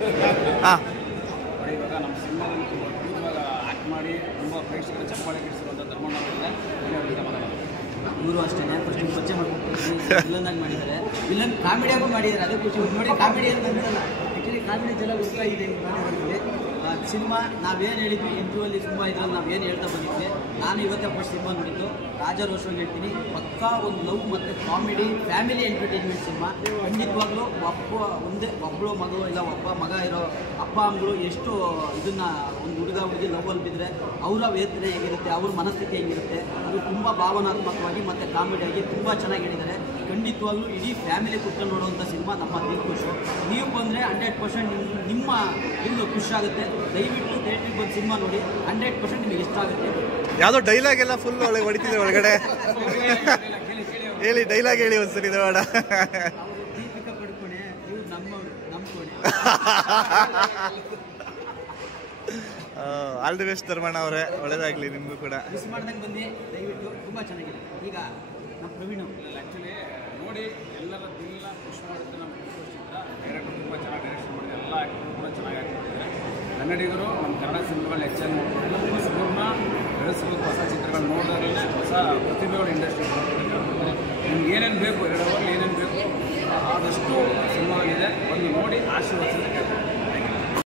ಹಾಂ ಇವಾಗ ನಮ್ಮ ಸಿನಿಮಾದಲ್ಲಿ ತುಂಬ ಅದ್ಭುತವಾಗಿ ಆ್ಯಕ್ಟ್ ಮಾಡಿ ತುಂಬ ಪ್ರೇಕ್ಷಕರ ಚಪ್ಪಾಳೆ ಗಿಡಿಸಿರುವಂಥ ಧರ್ಮಣ್ಣ ಅವರಿಗೆ ಇವರು ಅಷ್ಟೇ ಫಸ್ಟ್ ಸ್ವಚ್ಛ ಮಾಡ್ಕೊಂಡು ವಿಲನ್ನಾಗಿ ಮಾಡಿದ್ದಾರೆ. ವಿಲನ್ ಕಾಮಿಡಿಯಾಗೂ ಮಾಡಿದ್ದಾರೆ. ಅದೇ ಖುಷಿ ನೋಡಿ. ಕಾಮಿಡಿ ಅಂತ ಅಂದ್ರಲ್ಲ, ಆ್ಯಕ್ಚುಲಿ ಕಾಮಿಡಿ ಜನ ಗೊತ್ತಾಗಿದೆ ಸಿನಿಮಾ. ನಾವೇನು ಹೇಳಿದ್ವಿ ಇಂಟರ್ವ್ಯೂಲ್ಲಿ ಸಿನಿಮಾ ಇದ್ರಲ್ಲಿ ನಾವೇನು ಹೇಳ್ತಾ ಬಂದಿದ್ವಿ. ನಾನು ಇವತ್ತೇ ಫಸ್ಟ್ ಸಿನಿಮಾ ನೋಡಿದ್ದು ರಾಜರೋಷವಾಗಿ ಹೇಳ್ತೀನಿ. ಪಕ್ಕಾ ಒಂದು ಲವ್ ಮತ್ತು ಕಾಮಿಡಿ ಫ್ಯಾಮಿಲಿ ಎಂಟರ್ಟೈನ್ಮೆಂಟ್ ಸಿನಿಮಾ. ಖಂಡಿತವಾಗ್ಲೂ ಒಬ್ಬಳು ಮಗಳು ಇಲ್ಲ ಒಬ್ಬ ಮಗ ಇರೋ ಅಪ್ಪ ಅಮ್ಮಗಳು ಎಷ್ಟು ಇದನ್ನು ಒಂದು ಹುಡುಗ ಹುಡುಗಿ ಲವ್ವಲ್ಲಿ ಬಿದ್ದರೆ ಅವರ ವೇದನೆ ಹೇಗಿರುತ್ತೆ, ಅವ್ರ ಮನಸ್ಥಿತಿ ಹೇಗಿರುತ್ತೆ, ಅದು ತುಂಬ ಭಾವನಾತ್ಮಕವಾಗಿ ಮತ್ತು ಕಾಮಿಡಿಯಾಗಿ ತುಂಬ ಚೆನ್ನಾಗಿ ಹೇಳಿದ್ದಾರೆ. ಖಂಡಿತವಾಗ್ಲೂ ಇಡೀ ಫ್ಯಾಮಿಲಿ ಕುತ್ಕೊಂಡು ನೋಡುವಂಥ ಸಿನಿಮಾ ನಮ್ಮ ದಿಲ್ಖುಷು. ನೀವು ಬಂದರೆ 100% ನಿಮ್ಮ ಇನ್ನು ಖುಷಿಯಾಗುತ್ತೆ. ದಯವಿಟ್ಟು ಥಿಯೇಟ್ರಿಗೆ ಬಂದು ಸಿನಿಮಾ ನೋಡಿ. 100% ನಿಮಗೆ ಇಷ್ಟ ಆಗುತ್ತೆ. ಯಾವುದೋ ಡೈಲಾಗ್ ಎಲ್ಲ ಫುಲ್ ಒಳಗೆ ಹೊಡಿತಿದೆ ಒಳಗಡೆ. ಹೇಳಿ ಡೈಲಾಗ್ ಹೇಳಿ ಒಂದ್ಸರಿ ಬೇಡ. ದೀಪಿಕಾ ಪಡ್ಕೊಣೆ, ಇವ್ರು ನಮ್ಕೊಣೆ. ಆಲ್ ದಿ ಬೆಸ್ಟ್ ಧರ್ಮಣ್ಣ ಅವರೇ, ಒಳ್ಳೇದಾಗಲಿ ನಿಮಗೂ ಕೂಡ. ಮಿಸ್ ಮಾಡ್ದಂಗೆ ಬಂದು ದಯವಿಟ್ಟು ತುಂಬ ಚೆನ್ನಾಗಿದೆ. ಈಗ ನಮ್ಮ ಪ್ರವೀಣ್ ಆ್ಯಕ್ಚುಲಿ ನೋಡಿ ಎಲ್ಲರ ದಿಲ್ಲ ಖುಷಿ ಮಾಡುತ್ತೆ. ನಮ್ಮ ಚಿತ್ರ ಡೈರೆಕ್ಟರ್ ತುಂಬ ಚೆನ್ನಾಗಿ ಡೈರೆಕ್ಷನ್ ಮಾಡಿದೆ. ಎಲ್ಲ ಆ್ಯಕ್ಟರ್ ಕೂಡ ಚೆನ್ನಾಗಿ ಆ್ಯಕ್ಟ್ ಮಾಡಿದ್ದಾರೆ. ಕನ್ನಡಿಗರು ನಮ್ಮ ಕನ್ನಡ ಸಿನಿಮಾಗಳನ್ನ ಹೆಚ್ಚಾಗಿ ನೋಡ್ಕೊಂಡು ಹೊಸದನ್ನ ಬೆಳೆಸಬೇಕು. ಹೊಸ ಚಿತ್ರಗಳನ್ನ ನೋಡಿದಾಗಲೇ ಹೊಸ ಪ್ರತಿಭೆಗಳು ಇಂಡಸ್ಟ್ರಿ ನಿಮ್ಗೆ ಏನೇನು ಬೇಕು, 2 ಅವರ್ಲಿ ಏನೇನು ಬೇಕು ಆದಷ್ಟು ಸಿನಿಮಾಗಳಿದೆ. ಒಂದು ನೋಡಿ ಆಶೀರ್ವದಿಸಿದ್ರೆ